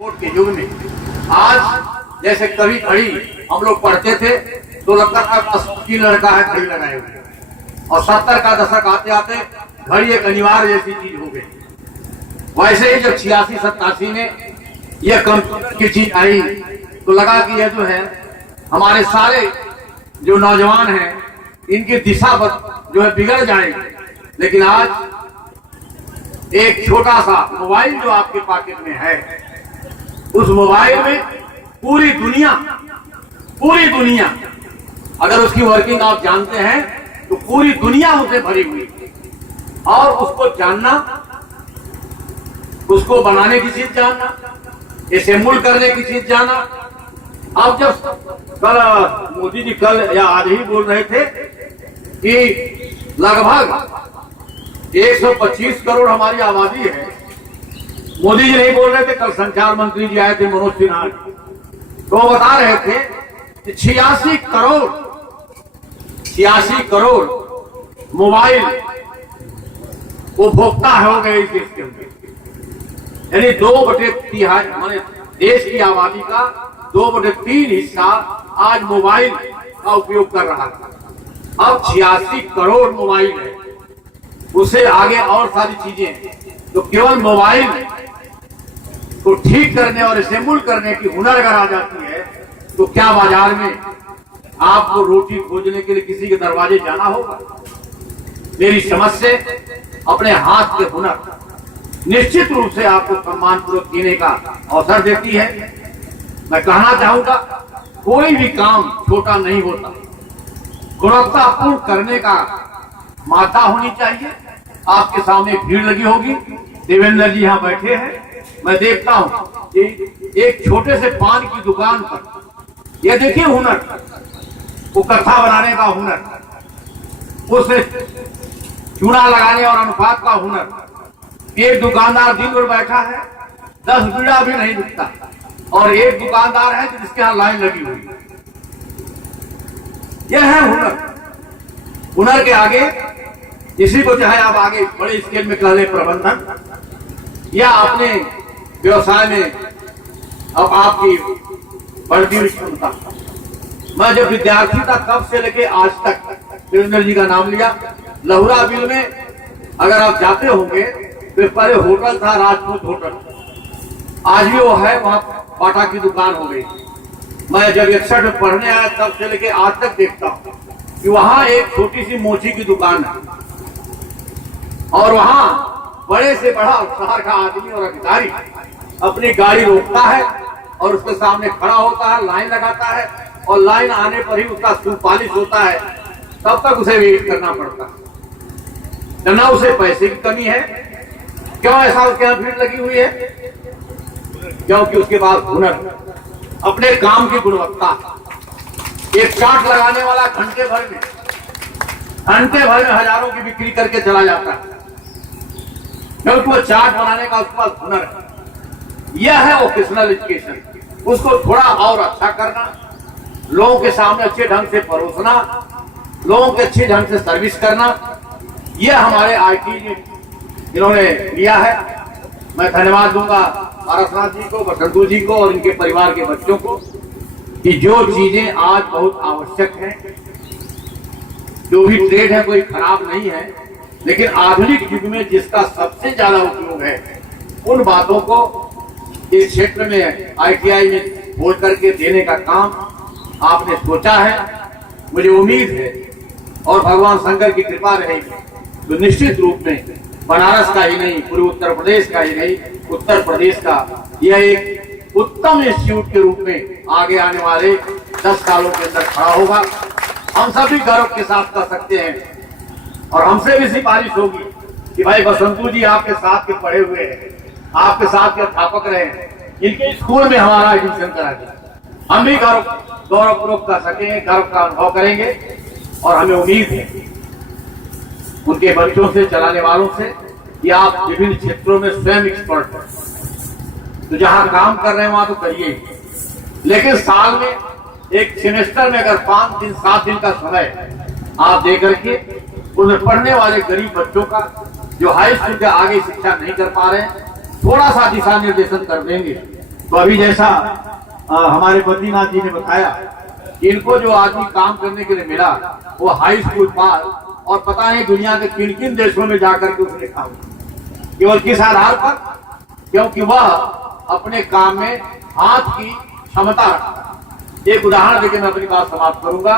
Vote के युग में आज जैसे कभी घड़ी हम लोग पढ़ते थे तो लगता था 80 लड़का है घड़ी लगाए हुए, और 70 का दशक आते आते घड़ी एक अनिवार्य जैसी चीज हो गई। वैसे ही जब 86-87 में यह कंप्यूटर की चीज आई तो लगा कि यह जो है हमारे सारे जो नौजवान हैं इनकी दिशा जो है बिगड़ जाएगी। लेकिन आज एक छोटा सा मोबाइल जो आपके पॉकेट में है, उस मोबाइल में पूरी दुनिया अगर उसकी वर्किंग आप जानते हैं तो पूरी दुनिया उसे भरी हुई है। और उसको जानना, उसको बनाने की चीज जानना, असेंबल करने की चीज जानना। अब जब कल मोदी जी कल या आज ही बोल रहे थे कि लगभग 125 करोड़ हमारी आबादी है। मोदी जी नहीं बोल रहे थे, कल संचार मंत्री जी आए थे मनोज सिन्हा, तो वो बता रहे थे कि 86 करोड़ मोबाइल उपभोक्ता हो गए इस देश के अंदर। यानी 2/3 माने देश की आबादी का 2/3 हिस्सा आज मोबाइल का उपयोग कर रहा है। अब 86 करोड़ मोबाइल है, उससे आगे और सारी चीजें। तो केवल मोबाइल को ठीक करने और असेंबल करने की हुनर अगर आ जाती है तो क्या बाजार में आपको रोटी खोजने के लिए किसी के दरवाजे जाना होगा? मेरी समझ से अपने हाथ के हुनर निश्चित रूप से आपको सम्मानपूर्वक जीने का अवसर देती है। मैं कहना चाहूंगा, कोई भी काम छोटा नहीं होता, गुणवत्तापूर्ण करने का मात्रा होनी चाहिए। आपके सामने भीड़ लगी होगी, देवेंद्र जी यहाँ बैठे हैं, मैं देखता हूँ कि एक छोटे से पान की दुकान पर ये देखिए हुनर, वो कथा बनाने का हुनर, उस चूना लगाने और अनुपात का हुनर। एक दुकानदार दिन भर बैठा है, 10 बीड़ा भी नहीं बिकता, और एक दुकानदार है जिसके यहाँ लाइन लगी हुई है। यह है हुनर। हुनर के आगे इसी को चाहे आप आगे बड़े स्केल में कह ले प्रबंधन, या अपने व्यवसाय में अब आपकी बढ़ती हुई क्षमता। मैं जब विद्यार्थी था तब से लेके आज तक देवेंद्र जी का नाम लिया। लहुरा बिल में अगर आप जाते होंगे तो पहले होटल था, राजपूत होटल, आज भी वो है, वहां बाटा की दुकान हो गई। मैं जब 61 में पढ़ने आया तब से लेके आज तक देखता हूं कि वहां एक छोटी सी मोची की दुकान है, और वहां बड़े से बड़ा शहर का आदमी और अधिकारी अपनी गाड़ी रोकता है और उसके सामने खड़ा होता है, लाइन लगाता है, और लाइन आने पर ही उसका शू पॉलिश होता है, तब तक उसे वेट करना पड़ता है। ना उसे पैसे की कमी है, क्यों ऐसा उसके यहाँ भीड़ लगी हुई है? क्योंकि उसके पास हुनर, अपने काम की गुणवत्ता। एक चाट लगाने वाला घंटे भर में हजारों की बिक्री करके चला जाता है, क्योंकि वो चाट बनाने का उसके पास हुनर है। यह है वोकेशनल एजुकेशन। उसको थोड़ा और अच्छा करना, लोगों के सामने अच्छे ढंग से परोसना, लोगों के अच्छे ढंग से सर्विस करना, यह हमारे आईटी इन्होंने लिया है। मैं धन्यवाद दूंगा पारसनाथ जी को, बसंतु जी को और इनके परिवार के बच्चों को, कि जो चीजें आज बहुत आवश्यक हैं, जो भी ट्रेड है कोई खराब नहीं है, लेकिन आधुनिक युग में जिसका सबसे ज्यादा उपयोग है, उन बातों को इस क्षेत्र में आईटीआई में बोल करके देने का काम आपने सोचा है। मुझे उम्मीद है और भगवान शंकर की कृपा रहेगी तो निश्चित रूप में बनारस का ही नहीं, पूरे उत्तर प्रदेश का ही नहीं, उत्तर प्रदेश का यह एक उत्तम इंस्टीट्यूट के रूप में आगे आने वाले 10 सालों के अंदर खड़ा होगा। हम सभी गर्व के साथ कह सकते हैं, और हमसे भी सिफारिश होगी कि भाई बसंतु जी आपके साथ के पढ़े हुए हैं, आपके साथ के अध्यापक रहे हैं, इनके स्कूल में हमारा एडमिशन करा दिया। हम भी गौरवपूर्वक कर सकेंगे, गर्व का अनुभव करेंगे, और हमें उम्मीद है उनके बच्चों से, चलाने वालों से, कि आप विभिन्न क्षेत्रों में स्वयं एक्सपर्ट हैं। तो जहां काम कर रहे हैं वहां तो करिए, लेकिन साल में एक सेमेस्टर में अगर 5 दिन 7 दिन का समय आप दे करके उनमें पढ़ने वाले गरीब बच्चों का, जो हाई स्कूल के आगे शिक्षा नहीं कर पा रहे हैं, थोड़ा सा दिशा निर्देशन कर देंगे तो अभी जैसा हमारे बद्रीनाथ जी ने बताया कि इनको जो आदमी काम करने के लिए मिला वो हाई स्कूल पास और पता नहीं दुनिया के किन किन देशों में जाकर के उसने काम किया। केवल किस आधार पर? क्योंकि वह अपने काम में हाथ की क्षमता रखता। एक उदाहरण देकर मैं अपनी बात समाप्त करूंगा।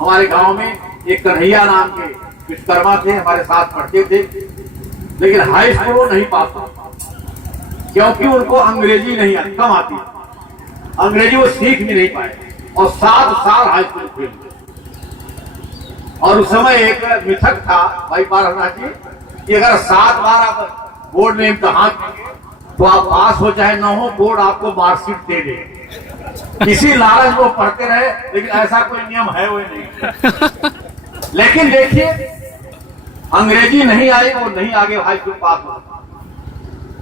हमारे गांव में एक कन्हैया नाम के विश्वकर्मा थे, हमारे साथ पढ़ते थे, लेकिन हाई स्कूल वो नहीं पास हुए क्योंकि उनको अंग्रेजी नहीं कम आती, अंग्रेजी वो सीख भी नहीं पाए और 7 साल हाई स्कूल फेल। और उस समय एक मिथक था भाई पारसनाथ जी कि अगर 7 बार आप बोर्ड में इम्तहान किए तो आप पास हो चाहे न हो, बोर्ड आपको मार्कशीट दे दे। इसी लालच वो पढ़ते रहे, लेकिन ऐसा कोई नियम है वो नहीं। लेकिन देखिए अंग्रेजी नहीं आई, वो नहीं आगे हाई स्कूल पास हो,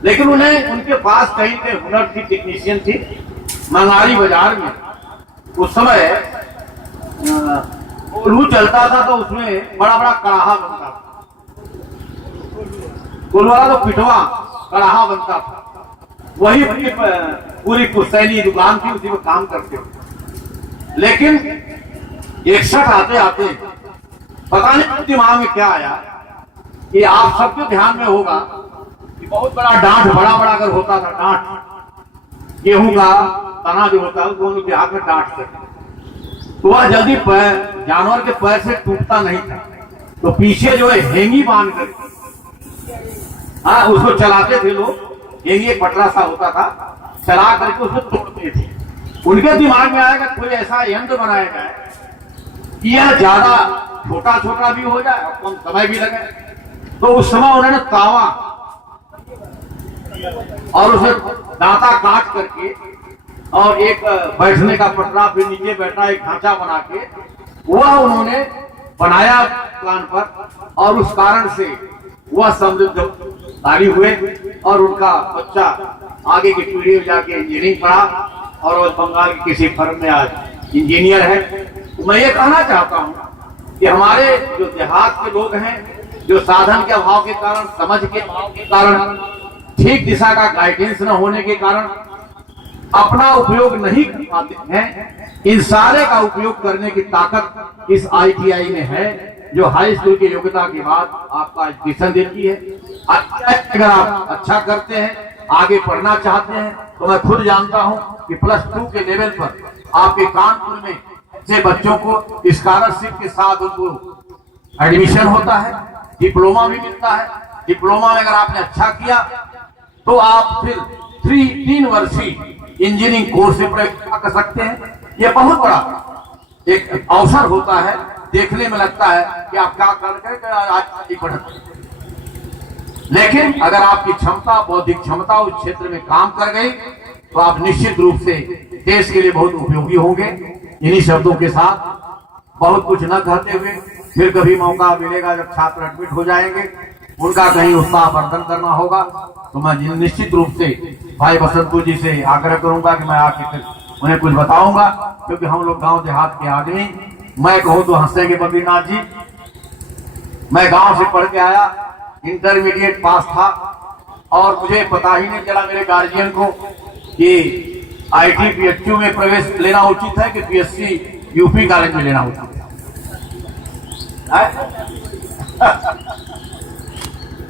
लेकिन उन्हें उनके पास कहीं पे हुनर थी, टेक्नीशियन थी। मंगारी बाजार में उस समय लू चलता था तो उसमें बड़ा बड़ा कड़ाहा बनता था, कुलवाड़ा तो पिटवा कड़ाहा बनता था। वही पूरी पुश्तैनी दुकान थी, उसी में काम करते हो। लेकिन 61 आते आते पता नहीं दिमाग में क्या आया कि आप सबके ध्यान में होगा कि बहुत बड़ा डांट, बड़ा बड़ा अगर होता था डांट, गेहूं का तना जो होता है दोनों के हाथ में डांट करते, तो वह जल्दी जानवर के पैर से टूटता नहीं था, तो पीछे जो है हेंगी बांध कर उसको चलाते थे लोग। हेंगी एक पटरा सा होता था, चला करके उसको तोड़ते थे। उनके दिमाग में आएगा कोई ऐसा यंत्र बनाया जाए कि यह ज्यादा छोटा छोटा भी हो जाए और कम समय भी लगे। तो उस समय उन्होंने तावा और उसे दांता काट करके और एक बैठने का पटरा, फिर नीचे बैठा एक ढांचा बना के वह उन्होंने बनाया प्लान पर, और उस कारण से वह समृद्धशाली हुए और उनका बच्चा आगे की पीढ़ी में जाके इंजीनियरिंग पढ़ा और वह बंगाल के किसी फर्म में आज इंजीनियर है। तो मैं ये कहना चाहता हूँ कि हमारे जो देहात के लोग हैं, जो साधन के अभाव के कारण, समझ के अभाव के कारण, ठीक दिशा का गाइडेंस न होने के कारण अपना उपयोग नहीं कर पाते हैं, इन सारे का उपयोग करने की ताकत इस ITI में है, जो हाई स्कूल की योग्यता के बाद आपका एजुकेशन देती है। अगर आप अच्छा करते हैं, आगे पढ़ना चाहते हैं, तो मैं खुद जानता हूं कि +2 के लेवल पर आपके कानपुर में से बच्चों को स्कॉलरशिप के साथ उनको एडमिशन होता है, डिप्लोमा भी मिलता है। डिप्लोमा में अगर आपने अच्छा किया तो आप फिर 3 वर्षीय इंजीनियरिंग कोर्स से प्रवेश कर सकते हैं। यह बहुत बड़ा एक अवसर होता है, देखने में लगता है कि आप क्या कर आज बढ़ते, लेकिन अगर आपकी क्षमता, बौद्धिक क्षमता उस क्षेत्र में काम कर गई तो आप निश्चित रूप से देश के लिए बहुत उपयोगी होंगे। इन्हीं शब्दों के साथ बहुत कुछ न कहते हुए, फिर कभी मौका मिलेगा जब छात्र एडमिट हो जाएंगे, उनका कहीं उत्साहवर्धन करना होगा, तो मैं निश्चित रूप से भाई बसंतपुर जी से आग्रह करूंगा कि मैं आके उन्हें कुछ बताऊंगा, क्योंकि हम लोग गांव देहात के आदमी, मैं कहूं तो हंसेंगे बद्रीनाथ जी। मैं गांव से पढ़ के आया, इंटरमीडिएट पास था और मुझे पता ही नहीं चला मेरे गार्जियन को कि IT PHU में प्रवेश लेना उचित है कि PSC UP कॉलेज में लेना उचित है।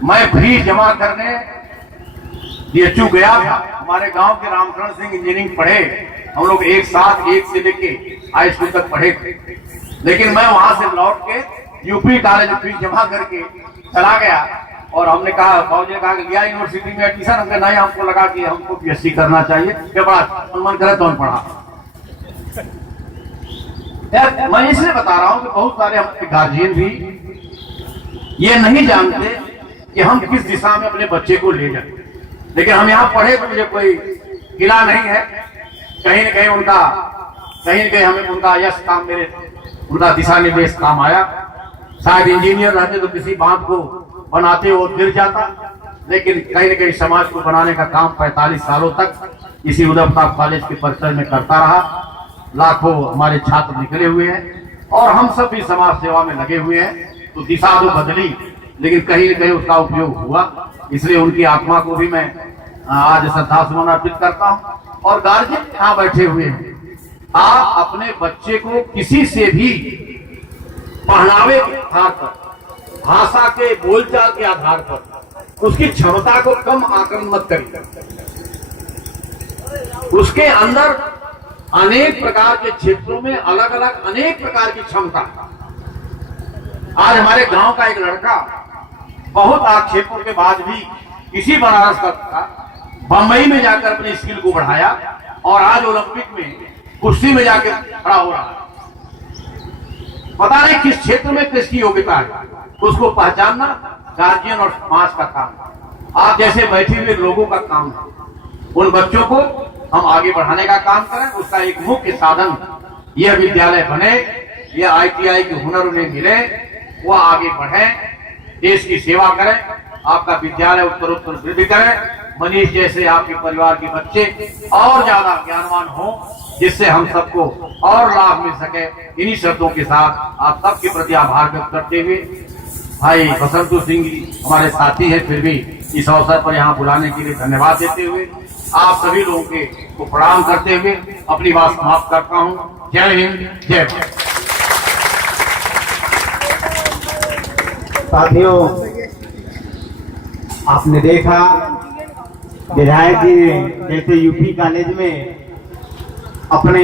मैं फीस जमा करने PHU गया था। हमारे गांव के रामचरण सिंह इंजीनियरिंग पढ़े, हम लोग एक साथ 1 से लेके हाई स्कूल तक पढ़े थे, लेकिन मैं वहां से लौट के UP कॉलेज में फीस जमा करके चला गया और हमने कहा, फौजी ने कहा कि लिया यूनिवर्सिटी में एडमिशन, हमने नहीं, हमको लगा कि हमको PSC करना चाहिए, क्या बड़ा मन करे तो हम पढ़ा। मैं इसलिए बता रहा हूं कि बहुत सारे हमारे गार्जियन भी ये नहीं जानते कि हम किस दिशा में अपने बच्चे को ले जाए। लेकिन हम यहाँ पढ़े तो मुझे कोई गिला नहीं है, कहीं न कहीं हमें उनका यश काम, उनका दिशा निर्देश काम आया। शायद इंजीनियर रहते तो किसी बात को बनाते हो गिर जाता, लेकिन कहीं न कहीं समाज को बनाने का काम 45 सालों तक इसी उद्धव कॉलेज के परिसर में करता रहा। लाखों हमारे छात्र निकले हुए हैं और हम सब भी समाज सेवा में लगे हुए हैं। तो दिशा तो बदली, लेकिन कहीं न कहीं उसका उपयोग हुआ। इसलिए उनकी आत्मा को भी मैं आज श्रद्धा सुमन अर्पित करता हूँ। और गार्जियन यहाँ बैठे हुए हैं, आप अपने बच्चे को किसी से भी पहनावे के आधार पर, भाषा के बोलचाल के आधार पर उसकी क्षमता को कम आकलन मत करिए। उसके अंदर अनेक प्रकार के क्षेत्रों में अलग अलग अनेक प्रकार की क्षमता। आज हमारे गांव का एक लड़का बहुत आक्षेपों के बाद भी इसी बनारस का था, बंबई में जाकर अपनी स्किल को बढ़ाया और आज ओलंपिक में कुश्ती में जाकर खड़ा हो रहा है। पता नहीं किस क्षेत्र में किसकी योग्यता है, उसको पहचानना गार्जियन और समाज का काम है। आप जैसे बैठे हुए लोगों का काम है उन बच्चों को हम आगे बढ़ाने का काम करें। उसका एक मुख्य साधन यह विद्यालय बने, यह ITI के हुनर उन्हें मिले, वह आगे बढ़े, देश की सेवा करें, आपका विद्यालय उत्तरोत्तर वृद्धि करे, मनीष जैसे आपके परिवार के बच्चे और ज्यादा ज्ञानवान हो, जिससे हम सबको और लाभ मिल सके। इन्हीं शब्दों के साथ आप सबके प्रति आभार व्यक्त करते हुए भाई बसंतु सिंह जी हमारे साथी हैं, फिर भी इस अवसर पर यहाँ बुलाने के लिए धन्यवाद देते हुए आप सभी लोगों के को प्रणाम करते हुए अपनी बात समाप्त करता हूँ। जय हिंद, जय भारत। साथियों, आपने देखा विधायक जी जैसे यूपी कॉलेज में अपने